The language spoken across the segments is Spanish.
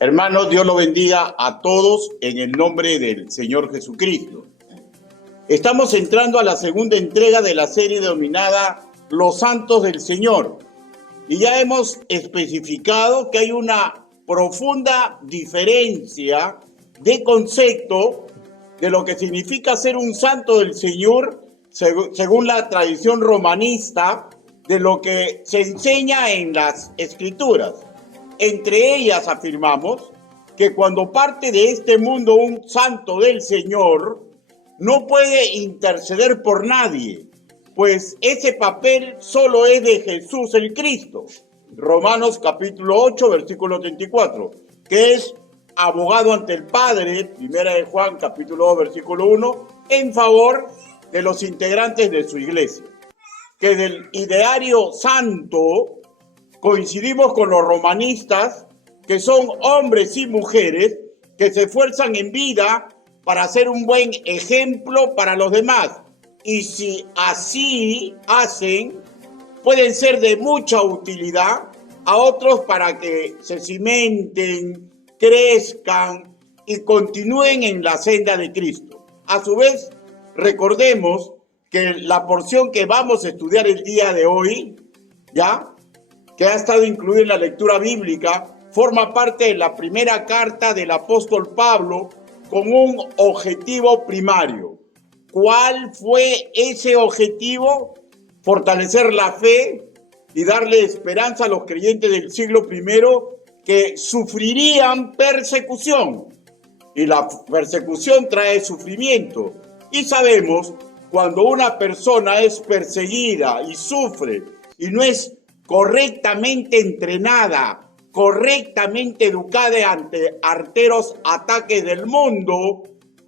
Hermanos, Dios los bendiga a todos en el nombre del Señor Jesucristo. Estamos entrando a la segunda entrega de la serie denominada Los Santos del Señor. Y ya hemos especificado que hay una profunda diferencia de concepto de lo que significa ser un santo del Señor según la tradición romanista, de lo que se enseña en las Escrituras. Entre ellas afirmamos que cuando parte de este mundo un santo del Señor, no puede interceder por nadie, pues ese papel solo es de Jesús el Cristo. Romanos capítulo 8, versículo 34, que es abogado ante el Padre, primera de Juan capítulo 2, versículo 1, en favor de los integrantes de su iglesia. Que del ideario santo coincidimos con los romanistas, que son hombres y mujeres que se esfuerzan en vida para ser un buen ejemplo para los demás. Y si así hacen, pueden ser de mucha utilidad a otros para que se cimenten, crezcan y continúen en la senda de Cristo. A su vez, recordemos que la porción que vamos a estudiar el día de hoy, ¿ya?, que ha estado incluida en la lectura bíblica, forma parte de la primera carta del apóstol Pablo con un objetivo primario. ¿Cuál fue ese objetivo? Fortalecer la fe y darle esperanza a los creyentes del siglo I que sufrirían persecución. Y la persecución trae sufrimiento. Y sabemos, cuando una persona es perseguida y sufre y no es correctamente entrenada, correctamente educada ante arteros ataques del mundo,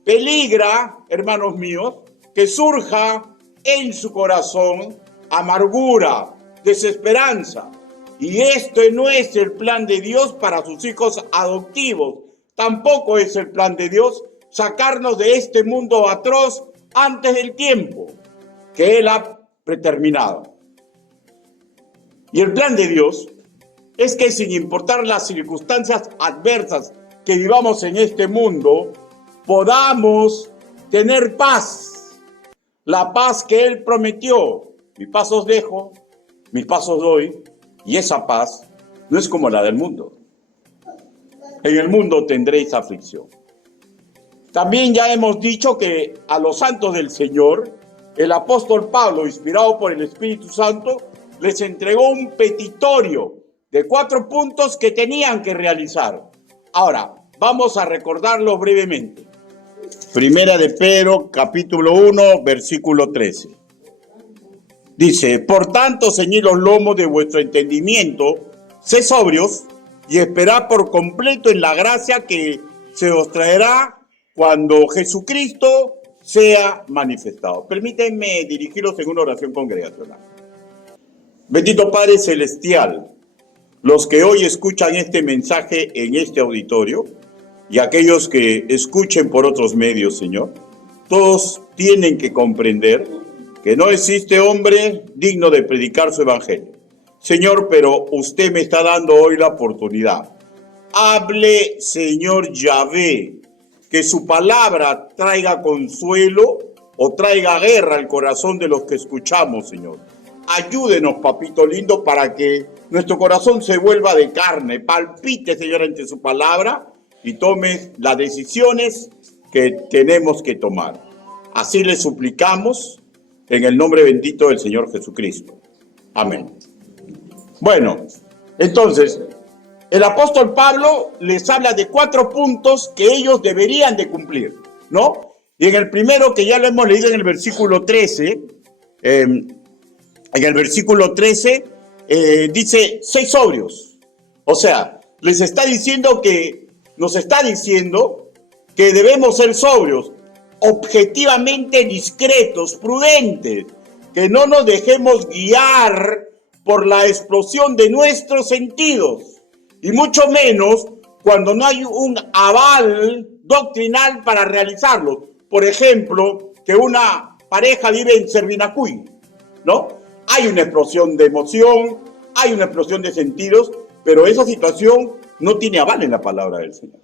peligra, hermanos míos, que surja en su corazón amargura, desesperanza. Y este no es el plan de Dios para sus hijos adoptivos. Tampoco es el plan de Dios sacarnos de este mundo atroz antes del tiempo que Él ha predeterminado. Y el plan de Dios es que, sin importar las circunstancias adversas que vivamos en este mundo, podamos tener paz. La paz que Él prometió. Mis pasos dejo, mis pasos doy. Y esa paz no es como la del mundo. En el mundo tendréis aflicción. También ya hemos dicho que a los santos del Señor, el apóstol Pablo, inspirado por el Espíritu Santo, les entregó un petitorio de 4 puntos que tenían que realizar. Ahora, vamos a recordarlo brevemente. Primera de Pedro, capítulo 1, versículo 13. Dice: por tanto, ceñid los lomos de vuestro entendimiento, sed sobrios y esperad por completo en la gracia que se os traerá cuando Jesucristo sea manifestado. Permítanme dirigirlos en una oración congregacional. Bendito Padre Celestial, los que hoy escuchan este mensaje en este auditorio y aquellos que escuchen por otros medios, Señor, todos tienen que comprender que no existe hombre digno de predicar su evangelio. Señor, pero usted me está dando hoy la oportunidad. Hable, Señor Yahvé, que su palabra traiga consuelo o traiga guerra al corazón de los que escuchamos, Señor. Ayúdenos, papito lindo, para que nuestro corazón se vuelva de carne, palpite, Señor, ante su palabra y tome las decisiones que tenemos que tomar. Así le suplicamos en el nombre bendito del Señor Jesucristo. Amén. Bueno, entonces, el apóstol Pablo les habla de 4 puntos que ellos deberían de cumplir, ¿no? Y en el primero, que ya lo hemos leído en el versículo 13, dice, sed sobrios. O sea, nos está diciendo que debemos ser sobrios, objetivamente discretos, prudentes, que no nos dejemos guiar por la explosión de nuestros sentidos, y mucho menos cuando no hay un aval doctrinal para realizarlo. Por ejemplo, que una pareja vive en Servinacuy, ¿no? Hay una explosión de emoción, hay una explosión de sentidos, pero esa situación no tiene aval en la palabra del Señor.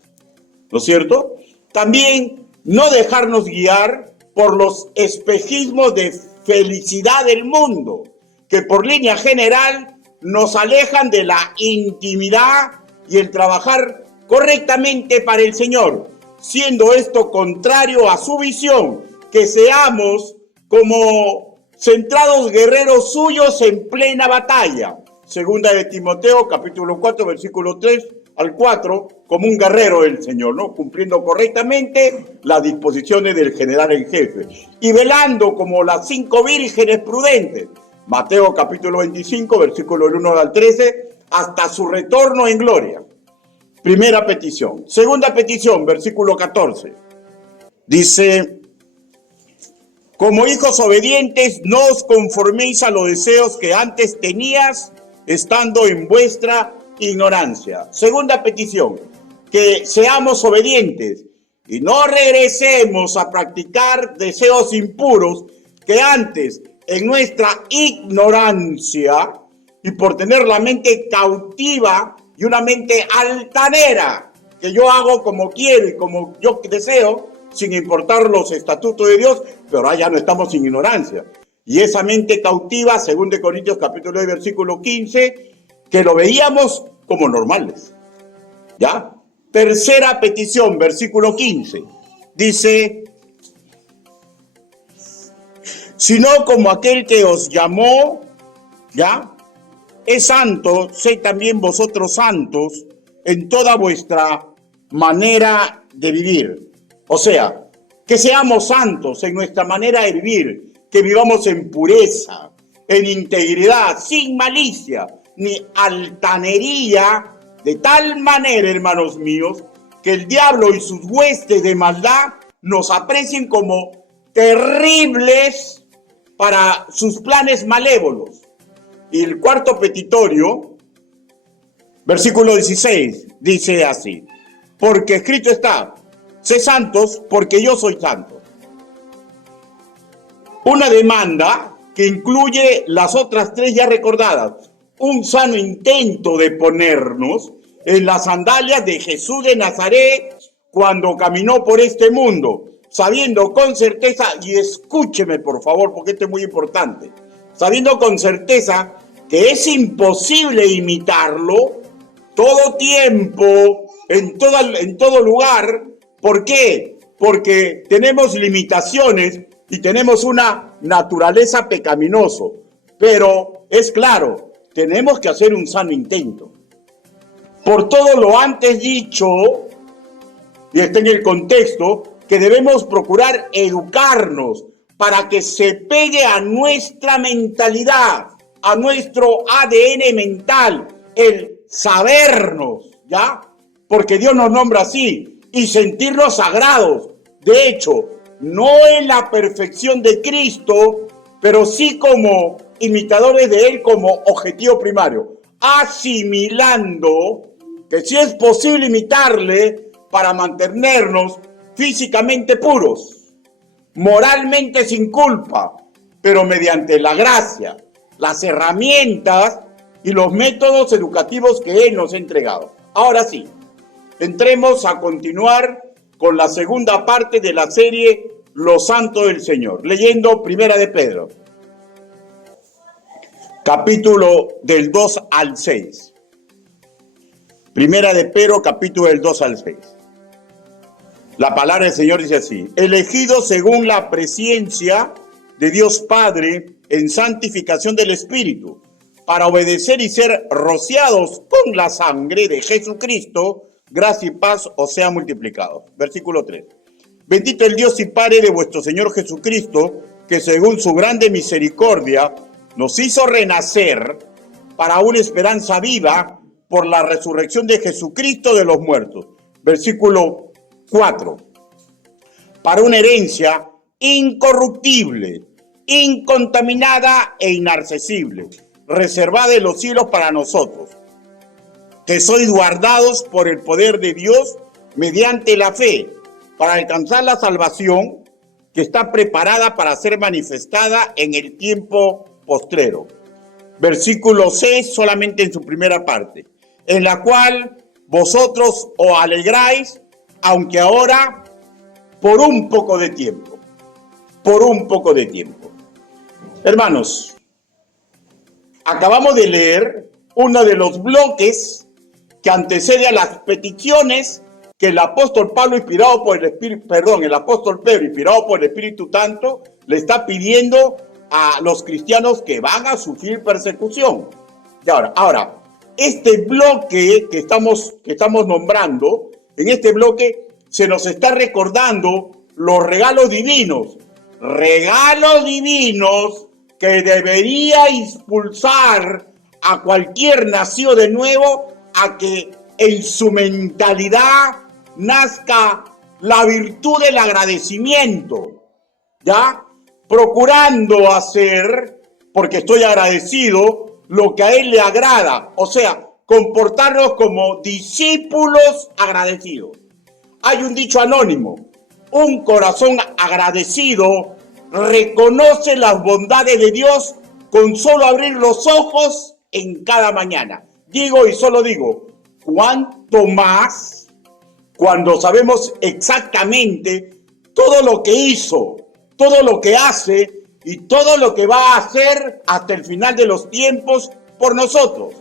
¿No es cierto? También no dejarnos guiar por los espejismos de felicidad del mundo, que por línea general nos alejan de la intimidad y el trabajar correctamente para el Señor, siendo esto contrario a su visión, que seamos como centrados guerreros suyos en plena batalla. Segunda de Timoteo, capítulo 4, versículo 3 al 4, como un guerrero del Señor, ¿no? Cumpliendo correctamente las disposiciones del general en jefe y velando como las 5 vírgenes prudentes. Mateo capítulo 25, versículo 1 al 13, hasta su retorno en gloria. Primera petición. Segunda petición, versículo 14. Dice: como hijos obedientes, no os conforméis a los deseos que antes tenías, estando en vuestra ignorancia. Segunda petición, que seamos obedientes y no regresemos a practicar deseos impuros que antes, en nuestra ignorancia y por tener la mente cautiva y una mente altanera, que yo hago como quiero y como yo deseo, sin importar los estatutos de Dios, pero ahora ya no estamos sin ignorancia. Y esa mente cautiva, según de Corintios capítulo 2, versículo 15, que lo veíamos como normales. ¿Ya? Tercera petición, versículo 15. Dice: sino como aquel que os llamó, ¿ya?, es santo, sed también vosotros santos en toda vuestra manera de vivir. O sea, que seamos santos en nuestra manera de vivir, que vivamos en pureza, en integridad, sin malicia ni altanería, de tal manera, hermanos míos, que el diablo y sus huestes de maldad nos aprecien como terribles para sus planes malévolos. Y el cuarto petitorio, versículo 16, dice así: porque escrito está, sé santos porque yo soy santo. Una demanda que incluye las otras 3 ya recordadas. Un sano intento de ponernos en las sandalias de Jesús de Nazaret cuando caminó por este mundo, sabiendo con certeza, y escúcheme por favor porque esto es muy importante, sabiendo con certeza que es imposible imitarlo todo tiempo, en todo lugar. ¿Por qué? Porque tenemos limitaciones y tenemos una naturaleza pecaminosa. Pero es claro, tenemos que hacer un sano intento. Por todo lo antes dicho, y está en el contexto, que debemos procurar educarnos para que se pegue a nuestra mentalidad, a nuestro ADN mental, el sabernos, ¿ya? Porque Dios nos nombra así, y sentirnos sagrados. De hecho, no en la perfección de Cristo, pero sí como imitadores de Él como objetivo primario, asimilando que sí es posible imitarle para mantenernos físicamente puros, moralmente sin culpa, pero mediante la gracia, las herramientas y los métodos educativos que Él nos ha entregado. Ahora sí, entremos a continuar con la segunda parte de la serie Los Santos del Señor, leyendo Primera de Pedro, capítulo del 2 al 6. Primera de Pedro, capítulo del 2 al 6. La palabra del Señor dice así: elegidos según la presciencia de Dios Padre en santificación del Espíritu, para obedecer y ser rociados con la sangre de Jesucristo, gracia y paz os sea multiplicado. Versículo 3. Bendito el Dios y Padre de vuestro Señor Jesucristo, que según su grande misericordia nos hizo renacer para una esperanza viva por la resurrección de Jesucristo de los muertos. Versículo 4. Para una herencia incorruptible, incontaminada e inaccesible, reservada en los cielos para nosotros, que sois guardados por el poder de Dios mediante la fe, para alcanzar la salvación que está preparada para ser manifestada en el tiempo postrero. Versículo 6, solamente en su primera parte, en la cual vosotros os alegráis, aunque ahora por un poco de tiempo. Por un poco de tiempo. Hermanos, acabamos de leer uno de los bloques que antecede a las peticiones que el apóstol Pablo, inspirado por el Espíritu, el apóstol Pedro, inspirado por el Espíritu Santo, le está pidiendo a los cristianos que van a sufrir persecución. Y ahora, este bloque que estamos nombrando, en este bloque se nos está recordando los regalos divinos que debería impulsar a cualquier nacido de nuevo a que en su mentalidad nazca la virtud del agradecimiento, ¿ya? Procurando hacer, porque estoy agradecido, lo que a Él le agrada, o sea, comportarnos como discípulos agradecidos. Hay un dicho anónimo: un corazón agradecido reconoce las bondades de Dios con solo abrir los ojos en cada mañana. Digo y solo digo, cuánto más cuando sabemos exactamente todo lo que hizo, todo lo que hace y todo lo que va a hacer hasta el final de los tiempos por nosotros.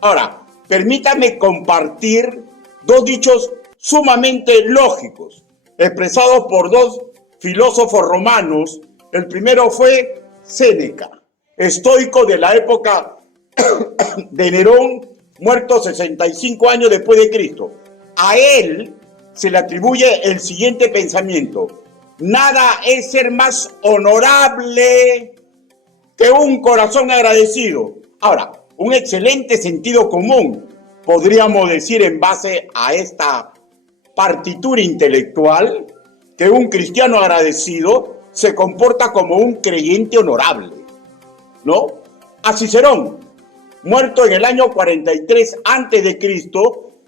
Ahora, permítanme compartir dos dichos sumamente lógicos, expresados por dos filósofos romanos. El primero fue Séneca, estoico de la época de Nerón, muerto 65 años después de Cristo. A él se le atribuye el siguiente pensamiento: nada es ser más honorable que un corazón agradecido. Ahora, un excelente sentido común, podríamos decir en base a esta partitura intelectual, que un cristiano agradecido se comporta como un creyente honorable, ¿no? A Cicerón, muerto en el año 43 a.C.,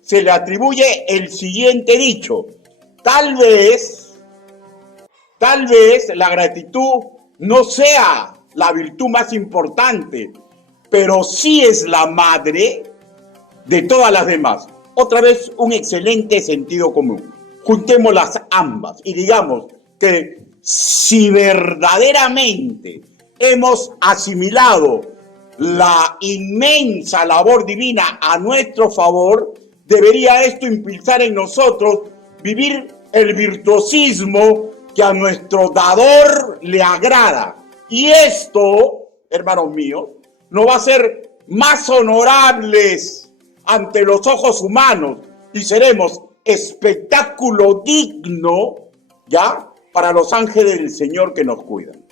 se le atribuye el siguiente dicho: tal vez la gratitud no sea la virtud más importante, pero sí es la madre de todas las demás. Otra vez, un excelente sentido común. Juntémoslas ambas y digamos que si verdaderamente hemos asimilado la inmensa labor divina a nuestro favor, debería esto impulsar en nosotros vivir el virtuosismo que a nuestro dador le agrada. Y esto, hermanos míos, nos va a hacer más honorables ante los ojos humanos y seremos espectáculo digno, ¿ya?, para los ángeles del Señor que nos cuidan.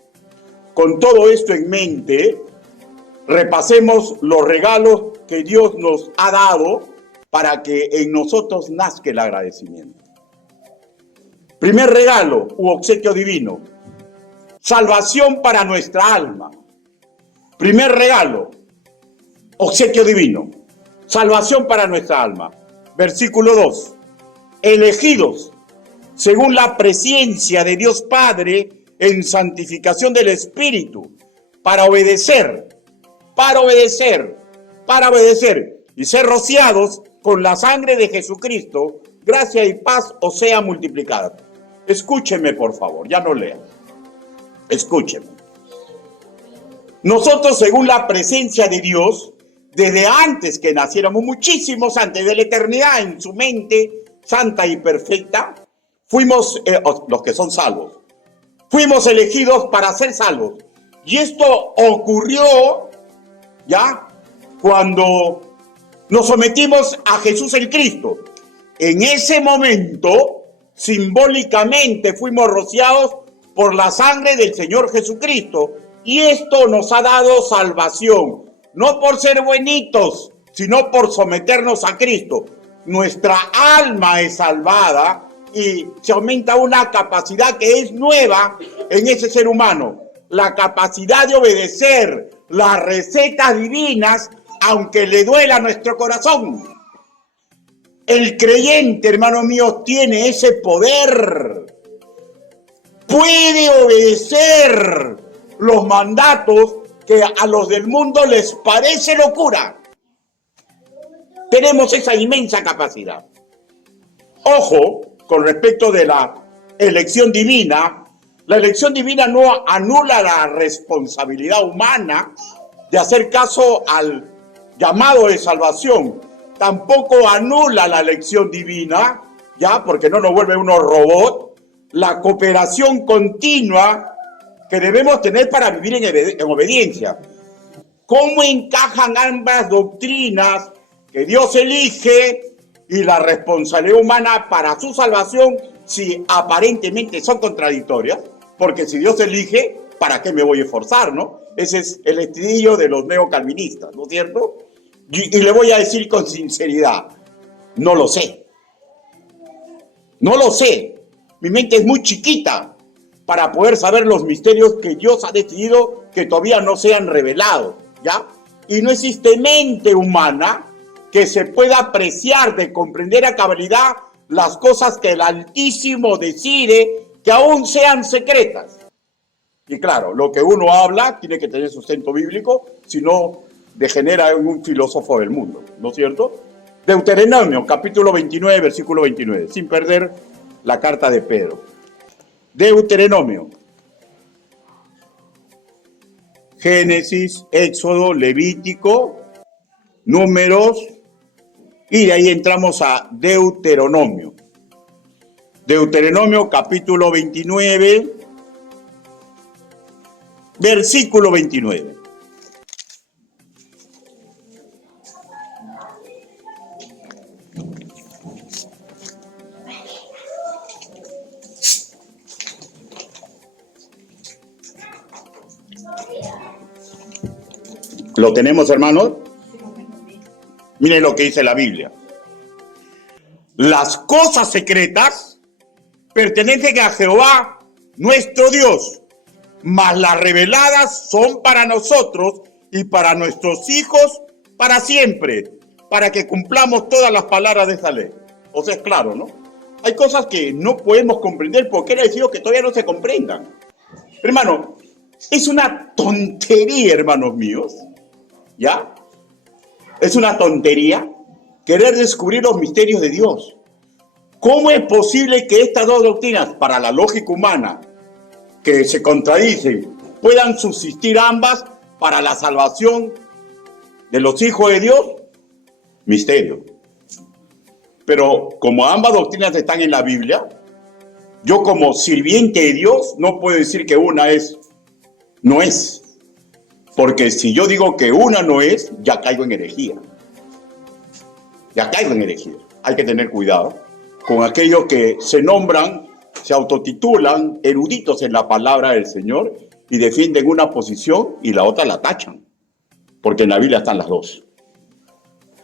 Con todo esto en mente, repasemos los regalos que Dios nos ha dado para que en nosotros nazca el agradecimiento. Primer regalo u obsequio divino: salvación para nuestra alma. Primer regalo, obsequio divino, salvación para nuestra alma. Versículo 2. Elegidos según la presencia de Dios Padre en santificación del Espíritu, para obedecer y ser rociados con la sangre de Jesucristo, gracia y paz os sea multiplicada. Escúcheme, por favor, ya no lean. Escúcheme. Nosotros, según la presencia de Dios, desde antes que naciéramos, muchísimos antes de la eternidad, en su mente santa y perfecta, fuimos, los que son salvos, fuimos elegidos para ser salvos. Y esto ocurrió, ¿ya?, cuando nos sometimos a Jesús el Cristo. En ese momento, simbólicamente, fuimos rociados por la sangre del Señor Jesucristo. Y esto nos ha dado salvación, no por ser buenitos, sino por someternos a Cristo. Nuestra alma es salvada y se aumenta una capacidad que es nueva en ese ser humano: la capacidad de obedecer las recetas divinas, aunque le duela nuestro corazón. El creyente, hermano mío, tiene ese poder. Puede obedecer los mandatos que a los del mundo les parece locura. Tenemos esa inmensa capacidad. Ojo, con respecto de la elección divina no anula la responsabilidad humana de hacer caso al llamado de salvación. Tampoco anula la elección divina, ya, porque no nos vuelve unos robots, la cooperación continua que debemos tener para vivir en obediencia. ¿Cómo encajan ambas doctrinas que Dios elige y la responsabilidad humana para su salvación si aparentemente son contradictorias? Porque si Dios elige, ¿para qué me voy a esforzar, no? Ese es el estridillo de los neocalvinistas, ¿no es cierto? Y le voy a decir con sinceridad, no lo sé. No lo sé. Mi mente es muy chiquita para poder saber los misterios que Dios ha decidido que todavía no sean revelados, ¿ya? Y no existe mente humana que se pueda apreciar de comprender a cabalidad las cosas que el Altísimo decide que aún sean secretas. Y claro, lo que uno habla tiene que tener sustento bíblico, si no degenera en un filósofo del mundo, ¿no es cierto? Deuteronomio, capítulo 29, versículo 29, sin perder la carta de Pedro. Deuteronomio. Génesis, Éxodo, Levítico, Números, y de ahí entramos a Deuteronomio. Deuteronomio, capítulo 29, versículo 29. ¿Lo tenemos, hermanos? Miren lo que dice la Biblia. Las cosas secretas pertenecen a Jehová, nuestro Dios, mas las reveladas son para nosotros y para nuestros hijos para siempre, para que cumplamos todas las palabras de esta ley. O sea, es claro, ¿no? Hay cosas que no podemos comprender porque Él ha decidido que todavía no se comprendan. Hermano, es una tontería, hermanos míos, ¿ya? Es una tontería querer descubrir los misterios de Dios. ¿Cómo es posible que estas dos doctrinas, para la lógica humana, que se contradicen, puedan subsistir ambas para la salvación de los hijos de Dios? Misterio. Pero como ambas doctrinas están en la Biblia, yo como sirviente de Dios no puedo decir que una no es. Porque si yo digo que una no es, ya caigo en herejía. Ya caigo en herejía. Hay que tener cuidado con aquellos que se nombran, se autotitulan eruditos en la palabra del Señor y defienden una posición y la otra la tachan. Porque en la Biblia están las dos.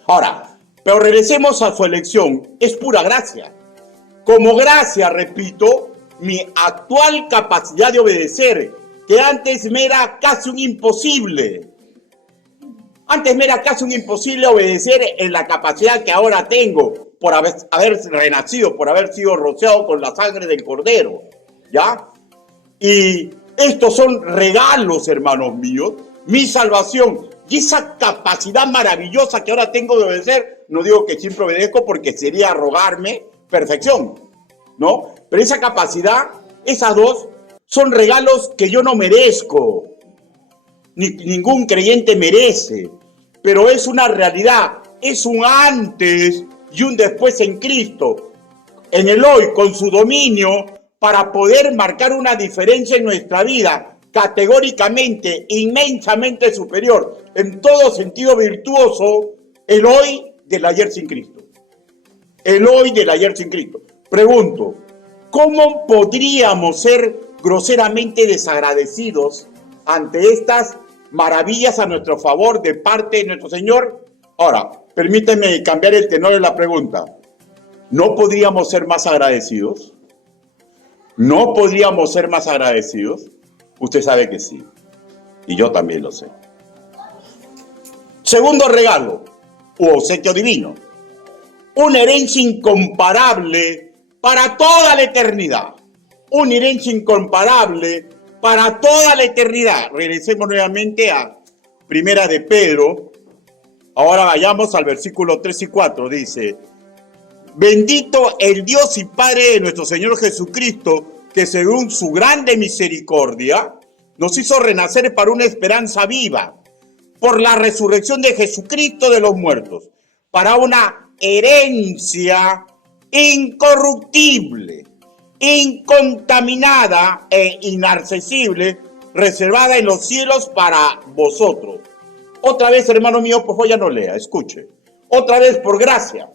Ahora, pero regresemos a su elección. Es pura gracia. Como gracia, repito, mi actual capacidad de obedecer, que antes me era casi un imposible. Antes me era casi un imposible obedecer en la capacidad que ahora tengo por haber renacido, por haber sido rociado con la sangre del Cordero, ¿ya? Y estos son regalos, hermanos míos, mi salvación y esa capacidad maravillosa que ahora tengo de obedecer. No digo que siempre obedezco porque sería arrogarme perfección, ¿no? Pero esa capacidad, esas dos, son regalos que yo no merezco, ningún creyente merece, pero es una realidad, es un antes y un después en Cristo, en el hoy, con su dominio, para poder marcar una diferencia en nuestra vida, categóricamente, inmensamente superior, en todo sentido virtuoso, el hoy del ayer sin Cristo. El hoy del ayer sin Cristo. Pregunto, ¿cómo podríamos ser groseramente desagradecidos ante estas maravillas a nuestro favor de parte de nuestro Señor? Ahora, permíteme cambiar el tenor de la pregunta. ¿No podríamos ser más agradecidos? ¿No podríamos ser más agradecidos? Usted sabe que sí. Y yo también lo sé. Segundo regalo, u obsequio divino. Una herencia incomparable para toda la eternidad. Una herencia incomparable para toda la eternidad. Regresemos nuevamente a Primera de Pedro, Ahora vayamos al versículo 3 y 4. Dice: bendito el Dios y Padre de nuestro Señor Jesucristo, que según su grande misericordia nos hizo renacer para una esperanza viva, por la resurrección de Jesucristo de los muertos, para una herencia incorruptible, incontaminada e inaccesible, reservada en los cielos para vosotros. Otra vez, hermano mío, por favor, ya no lea, escuche. Otra vez, por gracia.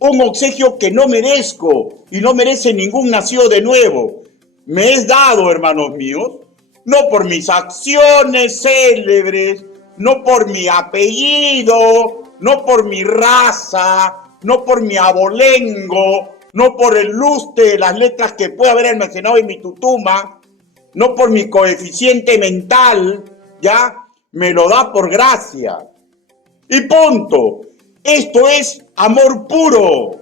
Un obsequio que no merezco y no merece ningún nacido de nuevo. Me es dado, hermanos míos, no por mis acciones célebres, no por mi apellido, no por mi raza, no por mi abolengo, no por el lustre de las letras que puede haber almacenado en mi tutuma, no por mi coeficiente mental, ¿ya? Me lo da por gracia. Y punto. Esto es amor puro.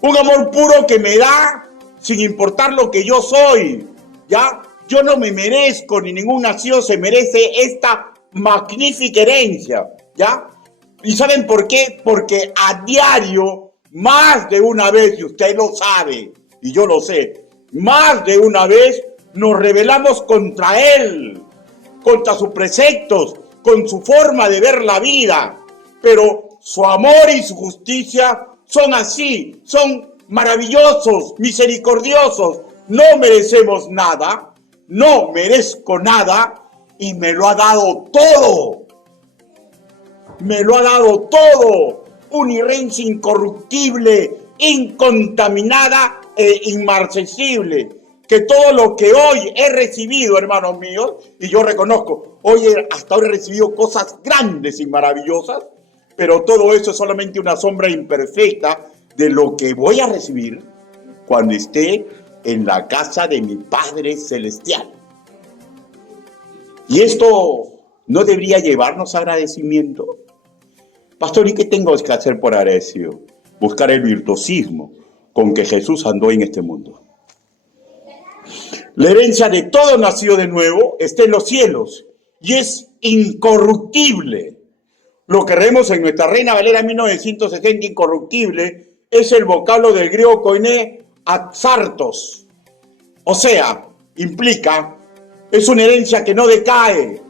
Un amor puro que me da sin importar lo que yo soy, ¿ya? Yo no me merezco, ni ningún nacido se merece esta magnífica herencia, ¿ya? ¿Y saben por qué? Porque a diario, más de una vez, y usted lo sabe, y yo lo sé, más de una vez nos rebelamos contra Él, contra sus preceptos, con su forma de ver la vida. Pero su amor y su justicia son así, son maravillosos, misericordiosos. No merecemos nada, no merezco nada, y me lo ha dado todo. Me lo ha dado todo. Una herencia incorruptible, incontaminada e inmarcesible. Que todo lo que hoy he recibido, hermanos míos, y yo reconozco, hasta hoy he recibido cosas grandes y maravillosas, pero todo eso es solamente una sombra imperfecta de lo que voy a recibir cuando esté en la casa de mi Padre Celestial. Y esto no debería llevarnos a agradecimiento. Pastor, ¿y qué tengo que hacer por agradecido? Buscar el virtuosismo con que Jesús andó en este mundo. La herencia de todo nacido de nuevo está en los cielos y es incorruptible. Lo que leemos en nuestra Reina Valera 1960, incorruptible, es el vocablo del griego koiné axartos. O sea, implica, es una herencia que no decae,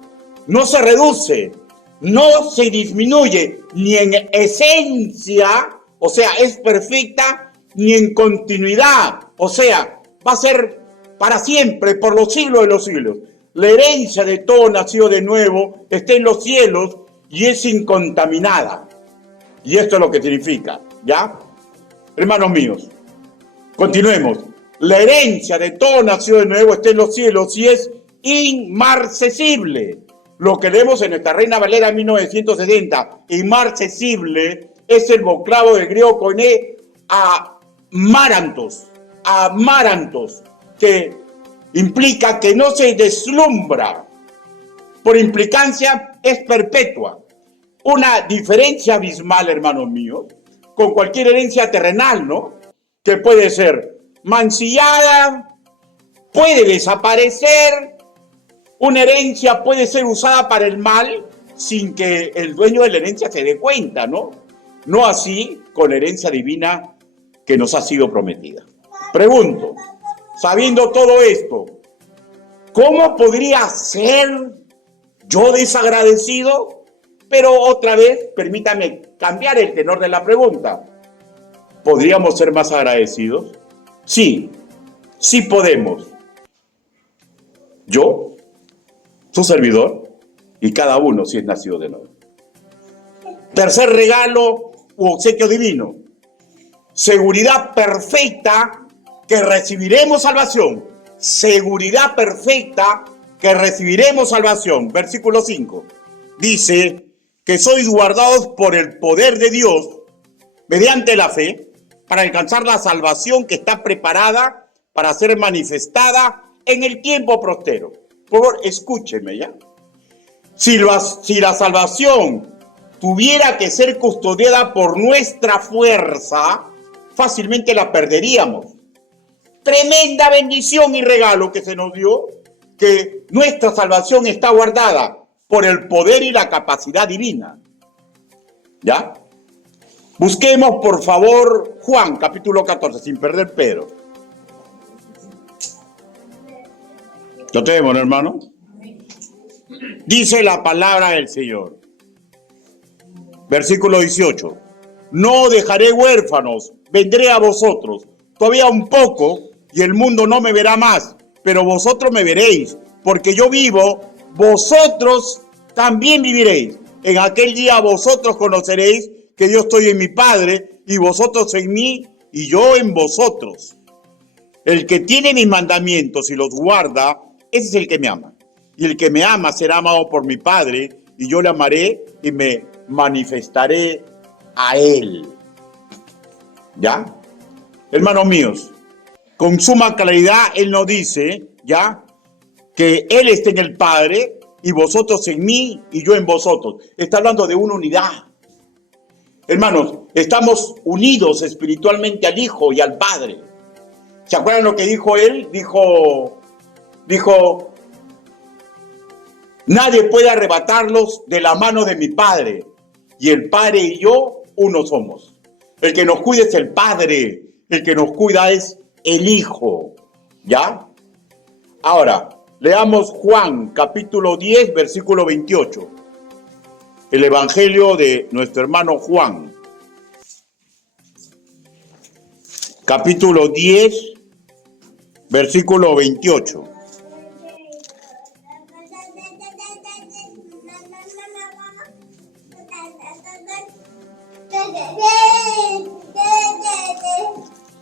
no se reduce, no se disminuye, ni en esencia, o sea, es perfecta, ni en continuidad, o sea, va a ser para siempre, por los siglos de los siglos. La herencia de todo nacido de nuevo está en los cielos y es incontaminada. Y esto es lo que significa, ¿ya? Hermanos míos, continuemos. La herencia de todo nacido de nuevo está en los cielos y es inmarcesible. Lo que leemos en nuestra Reina Valera 1960, inmarcesible, es el vocablo del griego koiné amarantos, que implica que no se deslumbra. Por implicancia, es perpetua. Una diferencia abismal, hermanos míos, con cualquier herencia terrenal, ¿no? Que puede ser mancillada, puede desaparecer, una herencia puede ser usada para el mal sin que el dueño de la herencia se dé cuenta, ¿no? No así con la herencia divina que nos ha sido prometida. Pregunto, sabiendo todo esto, ¿cómo podría ser yo desagradecido? Pero otra vez, permítame cambiar el tenor de la pregunta. ¿Podríamos ser más agradecidos? Sí, sí podemos. Yo, su servidor, y cada uno si es nacido de nuevo. Tercer regalo u obsequio divino. Seguridad perfecta que recibiremos salvación. Seguridad perfecta que recibiremos salvación. Versículo 5. Dice que sois guardados por el poder de Dios mediante la fe para alcanzar la salvación que está preparada para ser manifestada en el tiempo prostero. Por favor, escúchenme ya. Si la salvación tuviera que ser custodiada por nuestra fuerza, fácilmente la perderíamos. Tremenda bendición y regalo que se nos dio, que nuestra salvación está guardada por el poder y la capacidad divina. ¿Ya? Busquemos, por favor, Juan, capítulo 14, sin perder Pedro. ¿Lo tenemos, hermano? Dice la palabra del Señor. Versículo 18. No dejaré huérfanos, vendré a vosotros. Todavía un poco y el mundo no me verá más, pero vosotros me veréis, porque yo vivo, vosotros también viviréis. En aquel día vosotros conoceréis que yo estoy en mi Padre y vosotros en mí y yo en vosotros. El que tiene mis mandamientos y los guarda, ese es el que me ama. Y el que me ama será amado por mi Padre y yo le amaré y me manifestaré a él. ¿Ya? Hermanos míos, con suma claridad él nos dice, ¿ya? Que él está en el Padre y vosotros en mí y yo en vosotros. Está hablando de una unidad. Hermanos, estamos unidos espiritualmente al Hijo y al Padre. ¿Se acuerdan lo que dijo él? Dijo, nadie puede arrebatarlos de la mano de mi Padre. Y el Padre y yo, uno somos. El que nos cuida es el Padre. El que nos cuida es el Hijo. ¿Ya? Ahora, leamos Juan, capítulo 10, versículo 28. El Evangelio de nuestro hermano Juan. Capítulo 10, versículo 28.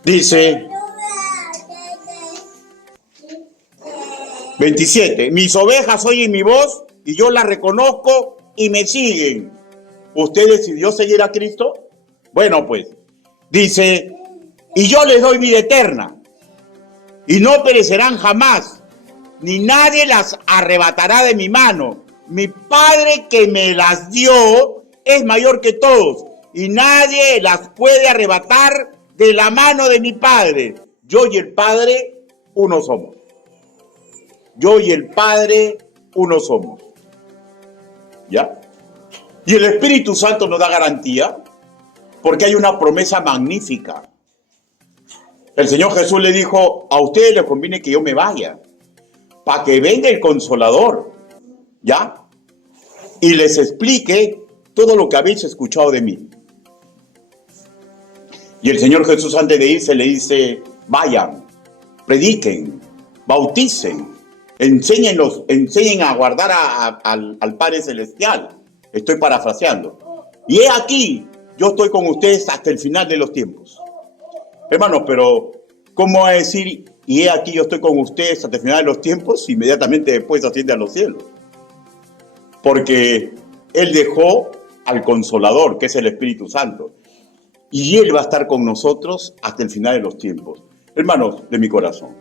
Dice 27. Mis ovejas oyen mi voz y yo las reconozco y me siguen. ¿Usted decidió seguir a Cristo? Bueno, pues, dice, y yo les doy vida eterna y no perecerán jamás, ni nadie las arrebatará de mi mano. Mi Padre que me las dio es mayor que todos y nadie las puede arrebatar de la mano de mi Padre. Yo y el Padre, uno somos. Yo y el Padre, uno somos. ¿Ya? Y el Espíritu Santo nos da garantía porque hay una promesa magnífica. El Señor Jesús le dijo, a ustedes les conviene que yo me vaya, para que venga el Consolador, ¿ya? Y les explique todo lo que habéis escuchado de mí. Y el Señor Jesús, antes de irse, le dice, vayan, prediquen, bauticen, enseñen a guardar al Padre Celestial. Estoy parafraseando. Y he aquí, yo estoy con ustedes hasta el final de los tiempos. Hermanos, pero ¿cómo va a decir, y he aquí yo estoy con ustedes hasta el final de los tiempos, inmediatamente después asciende a los cielos? Porque Él dejó al Consolador, que es el Espíritu Santo. Y Él va a estar con nosotros hasta el final de los tiempos. Hermanos de mi corazón,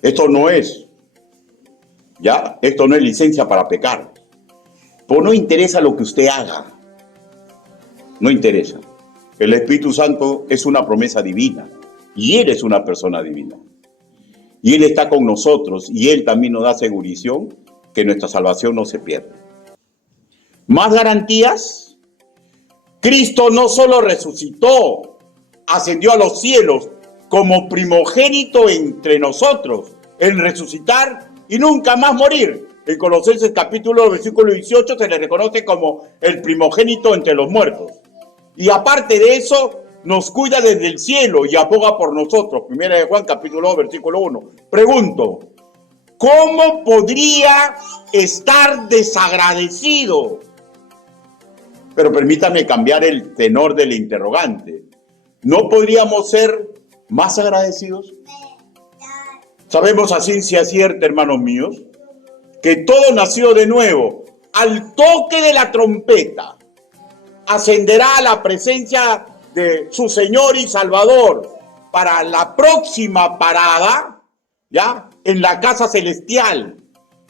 esto no es, ¿ya? Esto no es licencia para pecar. Pues no interesa lo que usted haga. No interesa. El Espíritu Santo es una promesa divina. Y Él es una persona divina. Y Él está con nosotros. Y Él también nos da segurización que nuestra salvación no se pierde. ¿Más garantías? Cristo no solo resucitó, ascendió a los cielos como primogénito entre nosotros, en resucitar y nunca más morir. En Colosenses capítulo versículo 18 se le reconoce como el primogénito entre los muertos. Y aparte de eso, nos cuida desde el cielo y aboga por nosotros. Primera de Juan capítulo 2 versículo 1. Pregunto, ¿cómo podría estar desagradecido? Pero permítame cambiar el tenor del interrogante. ¿No podríamos ser más agradecidos? Sabemos a ciencia cierta, hermanos míos, que todo nacido de nuevo, al toque de la trompeta, ascenderá a la presencia de su Señor y Salvador para la próxima parada, ¿ya? En la casa celestial.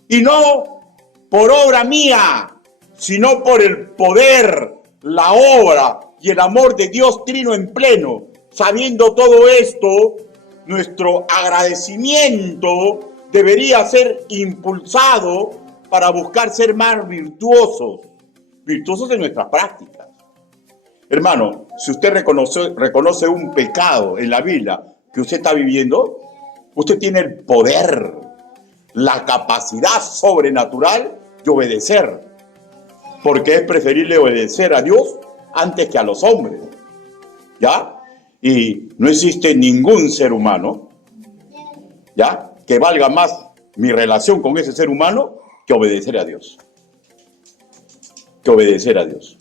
Y no por obra mía, sino por el poder, la obra y el amor de Dios Trino en pleno. Sabiendo todo esto, nuestro agradecimiento debería ser impulsado para buscar ser más virtuosos en nuestras prácticas. Hermano, si usted reconoce un pecado en la Biblia que usted está viviendo, usted tiene el poder, la capacidad sobrenatural de obedecer, porque es preferible obedecer a Dios antes que a los hombres, ¿ya? Y no existe ningún ser humano, ¿ya?, que valga más mi relación con ese ser humano que obedecer a Dios. Que obedecer a Dios.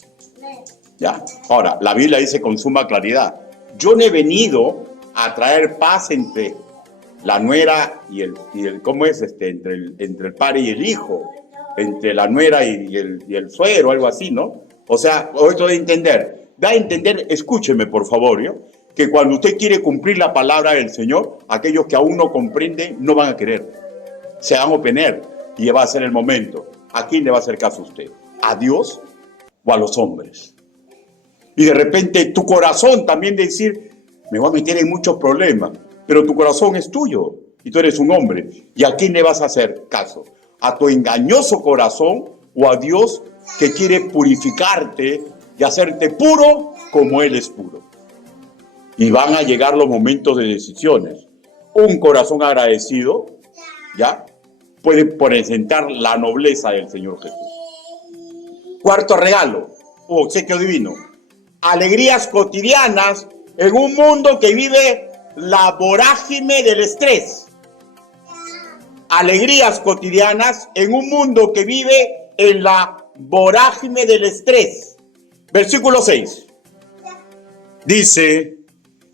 ¿Ya? Ahora, la Biblia dice con suma claridad: yo no he venido a traer paz entre la nuera y el ¿cómo es? Entre el padre y el hijo, entre la nuera y el suegro, algo así, ¿no? O sea, esto da a entender, escúcheme por favor, ¿yo?, que cuando usted quiere cumplir la palabra del Señor, aquellos que aún no comprenden no van a querer, se van a oponer, y va a ser el momento. ¿A quién le va a hacer caso usted? ¿A Dios o a los hombres? Y de repente tu corazón también de decir, me voy a meter en muchos problemas, pero tu corazón es tuyo y tú eres un hombre. ¿Y a quién le vas a hacer caso? ¿A tu engañoso corazón o a Dios que quiere purificarte y hacerte puro como Él es puro? Y van a llegar los momentos de decisiones. Un corazón agradecido, ¿ya?, puede presentar la nobleza del Señor Jesús. Cuarto regalo, obsequio divino: alegrías cotidianas en un mundo que vive la vorágine del estrés. Alegrías cotidianas en un mundo que vive en la vorágine del estrés. Versículo 6. Dice: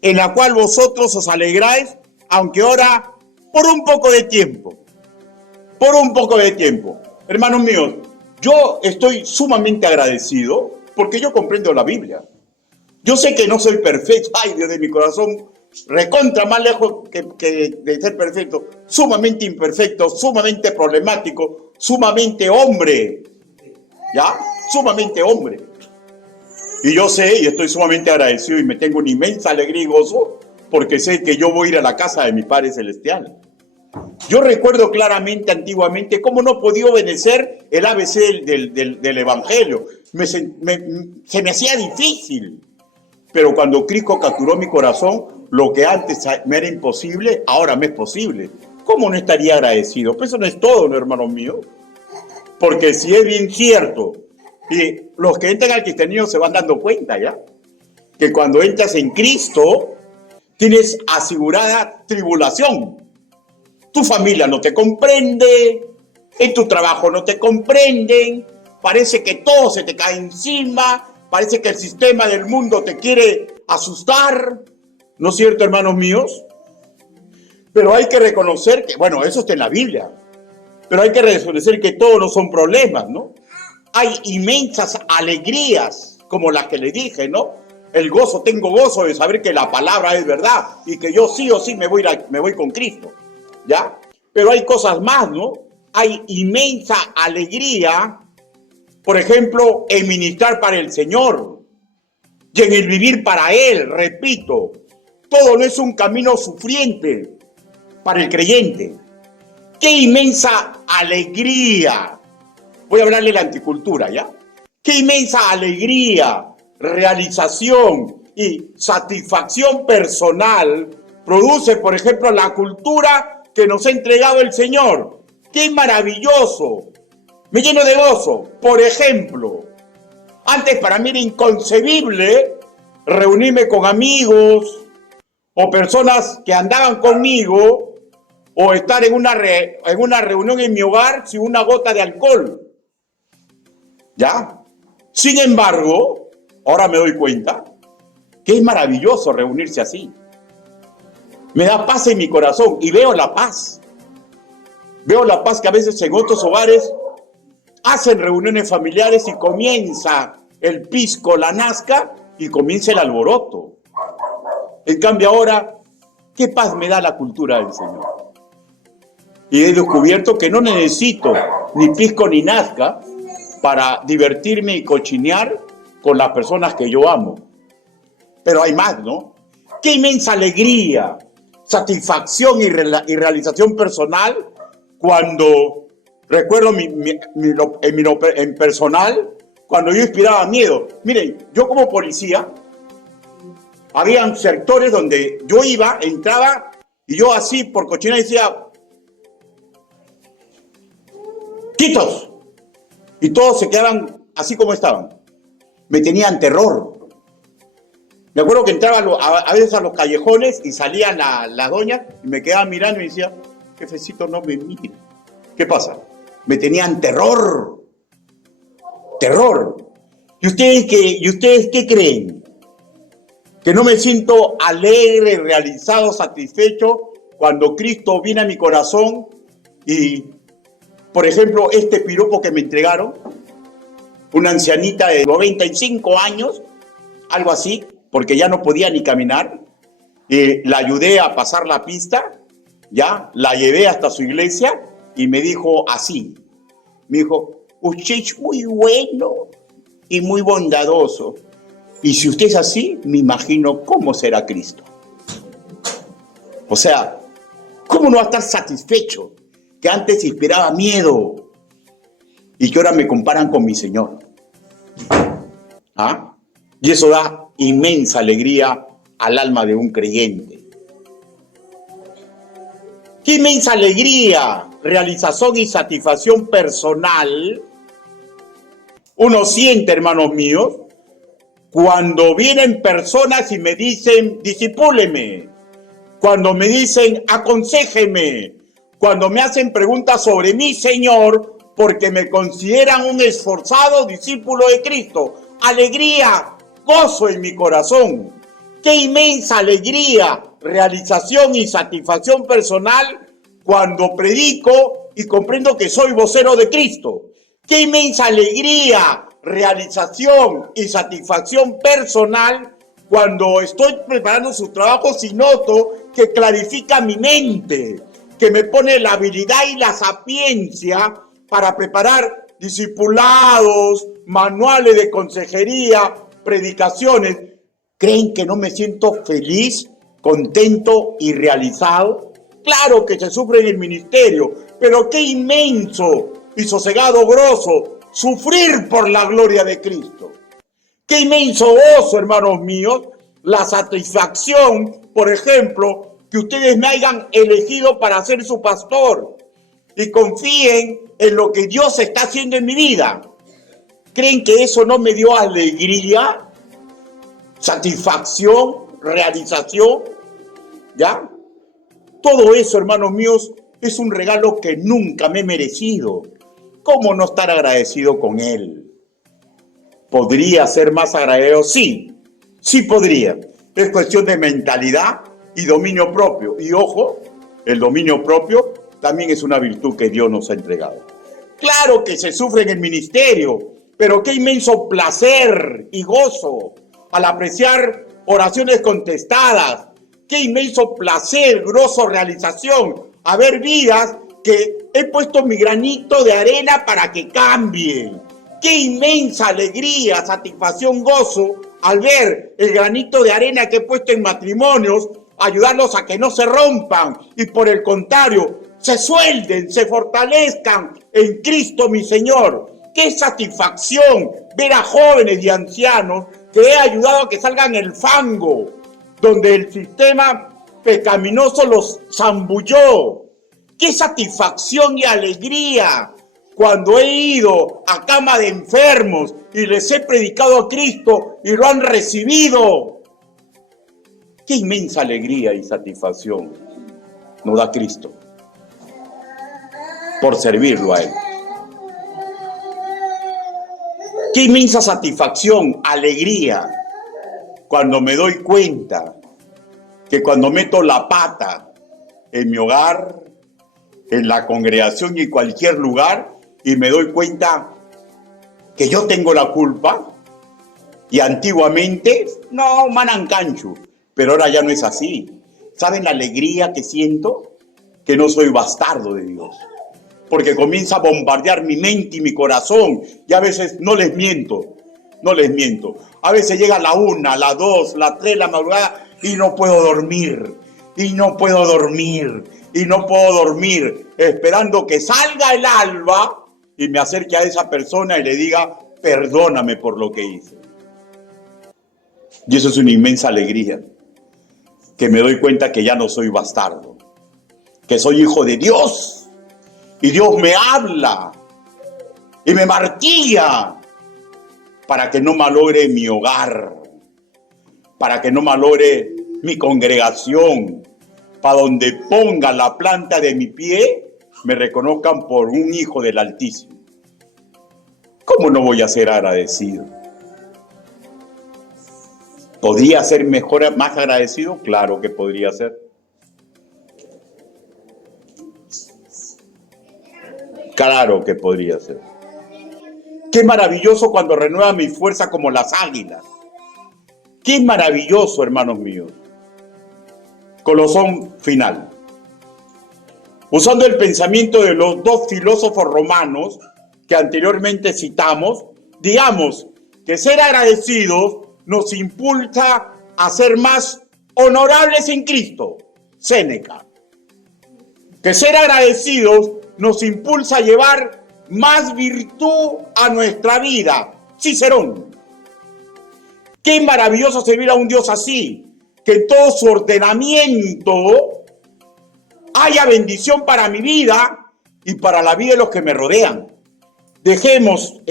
en la cual vosotros os alegráis, aunque ahora por un poco de tiempo. Por un poco de tiempo. Hermanos míos, yo estoy sumamente agradecido porque yo comprendo la Biblia. Yo sé que no soy perfecto. Ay, Dios de mi corazón, recontra más lejos que de ser perfecto. Sumamente imperfecto, sumamente problemático, sumamente hombre. ¿Ya? Sumamente hombre. Y yo sé, y estoy sumamente agradecido y me tengo una inmensa alegría y gozo porque sé que yo voy a ir a la casa de mi Padre Celestial. Yo recuerdo claramente antiguamente cómo no podía obedecer el ABC del Evangelio. Se me hacía difícil. Pero cuando Cristo capturó mi corazón, lo que antes me era imposible, ahora me es posible. ¿Cómo no estaría agradecido? Pues eso no es todo, ¿no, hermanos míos? Porque si es bien cierto, y los que entran al cristianismo se van dando cuenta, ¿ya?, que cuando entras en Cristo, tienes asegurada tribulación. Tu familia no te comprende, en tu trabajo no te comprenden, parece que todo se te cae encima, parece que el sistema del mundo te quiere asustar, ¿no es cierto, hermanos míos? Pero hay que reconocer que, bueno, eso está en la Biblia, pero hay que reconocer que todos no son problemas, ¿no? Hay inmensas alegrías, como las que le dije, ¿no? El gozo, tengo gozo de saber que la palabra es verdad y que yo sí o sí me voy con Cristo, ¿ya? Pero hay cosas más, ¿no? Hay inmensa alegría, por ejemplo, en ministrar para el Señor y en el vivir para Él. Repito, todo no es un camino sufriente para el creyente. ¡Qué inmensa alegría! Voy a hablarle de la anticultura, ¿ya? ¡Qué inmensa alegría, realización y satisfacción personal produce, por ejemplo, la cultura que nos ha entregado el Señor! ¡Qué maravilloso! Me lleno de gozo. Por ejemplo, antes para mí era inconcebible reunirme con amigos o personas que andaban conmigo o estar en una reunión en mi hogar sin una gota de alcohol. ¿Ya? Sin embargo, ahora me doy cuenta que es maravilloso reunirse así. Me da paz en mi corazón y veo la paz. Veo la paz que a veces en otros hogares hacen reuniones familiares y comienza el pisco, la nazca y comienza el alboroto. En cambio ahora, ¿qué paz me da la cultura del Señor? Y he descubierto que no necesito ni pisco ni nazca para divertirme y cochinear con las personas que yo amo. Pero hay más, ¿no? ¡Qué inmensa alegría, satisfacción y realización personal cuando recuerdo en personal cuando yo inspiraba miedo. Miren, yo como policía, habían sectores donde yo iba, entraba, y yo así por cochina decía, ¡quitos! Y todos se quedaban así como estaban. Me tenían terror. Me acuerdo que entraba a veces a los callejones y salían las doñas y me quedaban mirando y decía, jefecito, no me mire. ¿Qué pasa? Me tenían terror. Terror. ¿Y ustedes qué creen? Que no me siento alegre, realizado, satisfecho cuando Cristo viene a mi corazón y, por ejemplo, este piropo que me entregaron, una ancianita de 95 años, algo así, porque ya no podía ni caminar, la ayudé a pasar la pista, ya, la llevé hasta su iglesia y me dijo así, me dijo, usted es muy bueno y muy bondadoso. Y si usted es así, me imagino cómo será Cristo. O sea, ¿cómo no va a estar satisfecho? Que antes inspiraba miedo y que ahora me comparan con mi Señor. ¿Ah? Y eso da inmensa alegría al alma de un creyente. ¡Qué inmensa alegría, realización y satisfacción personal uno siente, hermanos míos, cuando vienen personas y me dicen, discipúleme, cuando me dicen, aconséjeme, cuando me hacen preguntas sobre mi Señor, porque me consideran un esforzado discípulo de Cristo. Alegría, gozo en mi corazón. Qué inmensa alegría, realización y satisfacción personal cuando predico y comprendo que soy vocero de Cristo. Qué inmensa alegría, realización y satisfacción personal cuando estoy preparando sus trabajos y noto que clarifica mi mente, que me pone la habilidad y la sapiencia para preparar discipulados, manuales de consejería, predicaciones. ¿Creen que no me siento feliz, contento y realizado? Claro que se sufre en el ministerio, pero qué inmenso y sosegado gozo sufrir por la gloria de Cristo. Qué inmenso gozo, hermanos míos, la satisfacción, por ejemplo, que ustedes me hayan elegido para ser su pastor y confíen en lo que Dios está haciendo en mi vida. ¿Creen que eso no me dio alegría, satisfacción, realización? ¿Ya? Todo eso, hermanos míos, es un regalo que nunca me he merecido. ¿Cómo no estar agradecido con Él? ¿Podría ser más agradecido? Sí, sí podría. Es cuestión de mentalidad y dominio propio. Y ojo, el dominio propio también es una virtud que Dios nos ha entregado. Claro que se sufre en el ministerio, pero qué inmenso placer y gozo al apreciar oraciones contestadas. Qué inmenso placer, gozo, realización, a ver vidas que he puesto mi granito de arena para que cambien. Qué inmensa alegría, satisfacción, gozo al ver el granito de arena que he puesto en matrimonios, ayudarlos a que no se rompan y por el contrario, se suelden, se fortalezcan en Cristo mi Señor. Qué satisfacción ver a jóvenes y ancianos que he ayudado a que salgan del fango, donde el sistema pecaminoso los zambulló. ¡Qué satisfacción y alegría cuando he ido a cama de enfermos y les he predicado a Cristo y lo han recibido! ¡Qué inmensa alegría y satisfacción nos da Cristo por servirlo a Él! ¡Qué inmensa satisfacción, alegría cuando me doy cuenta que cuando meto la pata en mi hogar, en la congregación y en cualquier lugar, y me doy cuenta que yo tengo la culpa, y antiguamente, no, manancancho, pero ahora ya no es así. ¿Saben la alegría que siento? Que no soy bastardo de Dios, porque comienza a bombardear mi mente y mi corazón, y a veces no les miento, a veces llega la 1, la 2, la 3, la madrugada, y no puedo dormir, esperando que salga el alba y me acerque a esa persona y le diga, perdóname por lo que hice. Y eso es una inmensa alegría, que me doy cuenta que ya no soy bastardo, que soy hijo de Dios, y Dios me habla y me martilla para que no malogre mi hogar, para que no malogre mi congregación, para donde ponga la planta de mi pie, me reconozcan por un hijo del Altísimo. ¿Cómo no voy a ser agradecido? ¿Podría ser mejor, más agradecido? Claro que podría ser. Claro que podría ser. Qué maravilloso cuando renueva mi fuerza como las águilas. Qué maravilloso, hermanos míos. Colosón final. Usando el pensamiento de los dos filósofos romanos que anteriormente citamos, digamos que ser agradecidos nos impulsa a ser más honorables en Cristo, Séneca. Que ser agradecidos nos impulsa a llevar más virtud a nuestra vida, Cicerón. Qué maravilloso servir a un Dios así, que en todo su ordenamiento haya bendición para mi vida y para la vida de los que me rodean. Dejemos,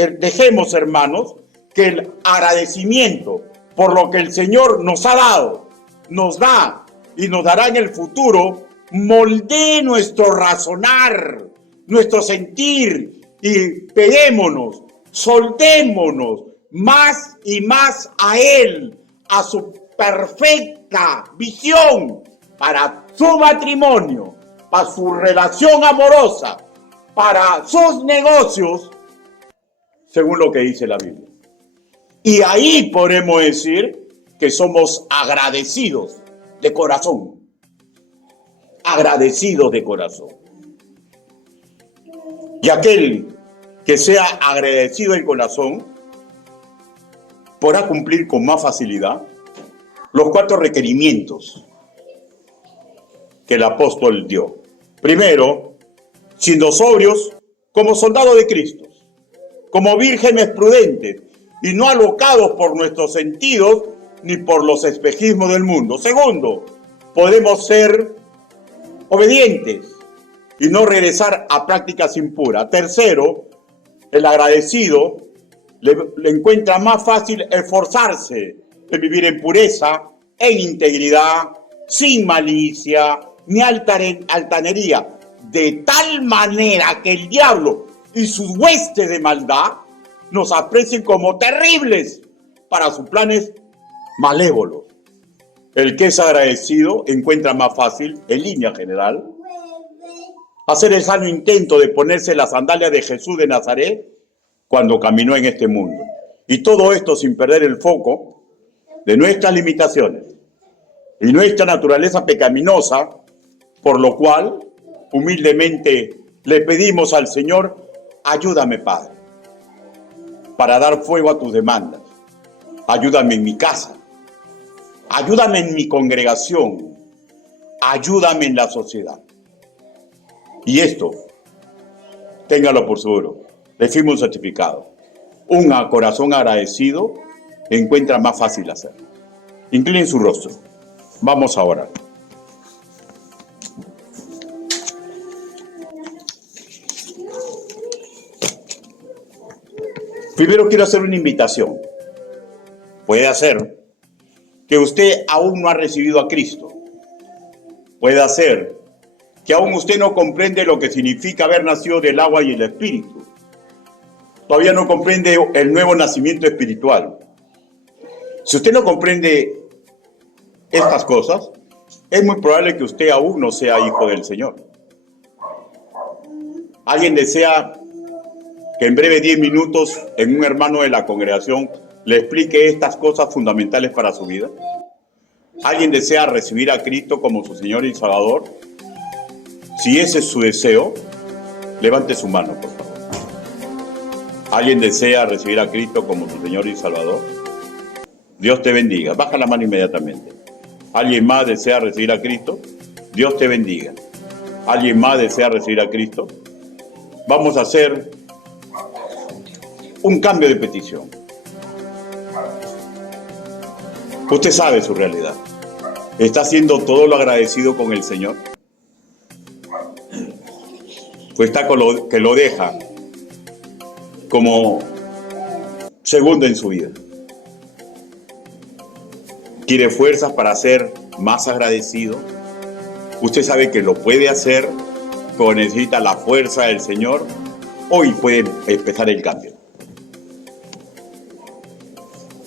hermanos, que el agradecimiento por lo que el Señor nos ha dado, nos da y nos dará en el futuro, moldee nuestro razonar, nuestro sentir, y peguémonos, soltémonos más y más a Él, a su perfecta visión para su matrimonio, para su relación amorosa, para sus negocios, según lo que dice la Biblia. Y ahí podemos decir que somos agradecidos de corazón. Agradecidos de corazón. Y aquel que sea agradecido de corazón podrá cumplir con más facilidad los 4 requerimientos que el apóstol dio. Primero, siendo sobrios como soldados de Cristo, como vírgenes prudentes y no alocados por nuestros sentidos ni por los espejismos del mundo. Segundo, podemos ser obedientes y no regresar a prácticas impuras. Tercero, el agradecido le encuentra más fácil esforzarse en vivir en pureza, en integridad, sin malicia ni altanería, de tal manera que el diablo y sus huestes de maldad nos aprecien como terribles para sus planes malévolos. El que es agradecido encuentra más fácil, en línea general, hacer el sano intento de ponerse las sandalias de Jesús de Nazaret cuando caminó en este mundo. Y todo esto sin perder el foco de nuestras limitaciones y nuestra naturaleza pecaminosa, por lo cual humildemente le pedimos al Señor: ayúdame, Padre, para dar fuego a tus demandas. Ayúdame en mi casa, ayúdame en mi congregación, ayúdame en la sociedad. Y esto, téngalo por seguro, le firmo un certificado. Un corazón agradecido encuentra más fácil hacerlo. Inclinen su rostro. Vamos a orar. Primero quiero hacer una invitación. Puede ser que usted aún no ha recibido a Cristo. Puede ser que aún usted no comprende lo que significa haber nacido del agua y el Espíritu. Todavía no comprende el nuevo nacimiento espiritual. Si usted no comprende estas cosas, es muy probable que usted aún no sea hijo del Señor. ¿Alguien desea que en breve 10 minutos en un hermano de la congregación le explique estas cosas fundamentales para su vida? ¿Alguien desea recibir a Cristo como su Señor y Salvador? Si ese es su deseo, levante su mano, por favor. ¿Alguien desea recibir a Cristo como su Señor y Salvador? Dios te bendiga. Baja la mano inmediatamente. ¿Alguien más desea recibir a Cristo? Dios te bendiga. ¿Alguien más desea recibir a Cristo? Vamos a hacer un cambio de petición. Usted sabe su realidad. ¿Está haciendo todo lo agradecido con el Señor? ¿O está con lo que lo deja como segundo en su vida? ¿Quiere fuerzas para ser más agradecido? Usted sabe que lo puede hacer, pero necesita la fuerza del Señor. Hoy puede empezar el cambio.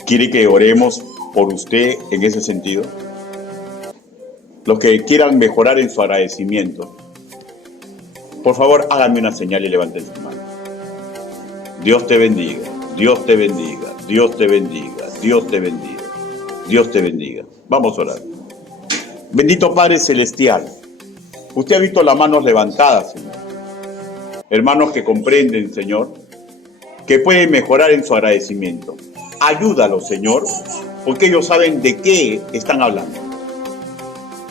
¿Quiere que oremos por usted en ese sentido? Los que quieran mejorar en su agradecimiento, por favor, háganme una señal y levanten su mano. Dios te bendiga, Dios te bendiga, Dios te bendiga, Dios te bendiga, Dios te bendiga. Vamos a orar. Bendito Padre Celestial, usted ha visto las manos levantadas, Señor. Hermanos que comprenden, Señor, que pueden mejorar en su agradecimiento. Ayúdalos, Señor, porque ellos saben de qué están hablando.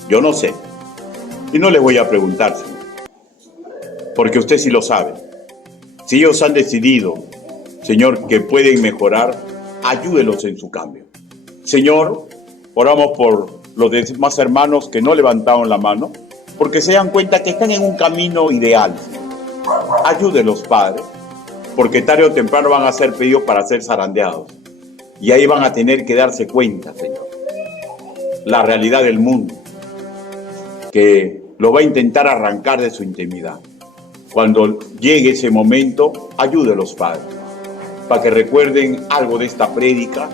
Yo no sé, y no les voy a preguntar, Señor, porque usted sí lo sabe. Si ellos han decidido, Señor, que pueden mejorar, ayúdelos en su cambio. Señor, oramos por los demás hermanos que no levantaron la mano, porque se dan cuenta que están en un camino ideal. Ayúdelos, Padre, porque tarde o temprano van a ser pedidos para ser zarandeados. Y ahí van a tener que darse cuenta, Señor, la realidad del mundo, que lo va a intentar arrancar de su intimidad. Cuando llegue ese momento, ayúdelos, Padre, para que recuerden algo de esta prédica,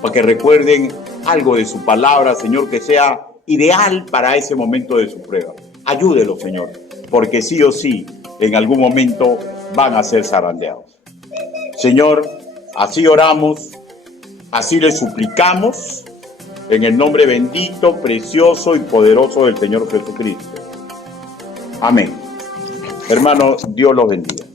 para que recuerden algo de su palabra, Señor, que sea ideal para ese momento de su prueba. Ayúdelos, Señor, porque sí o sí, en algún momento van a ser zarandeados. Señor, así oramos, así le suplicamos, en el nombre bendito, precioso y poderoso del Señor Jesucristo. Amén. Hermanos, Dios los bendiga.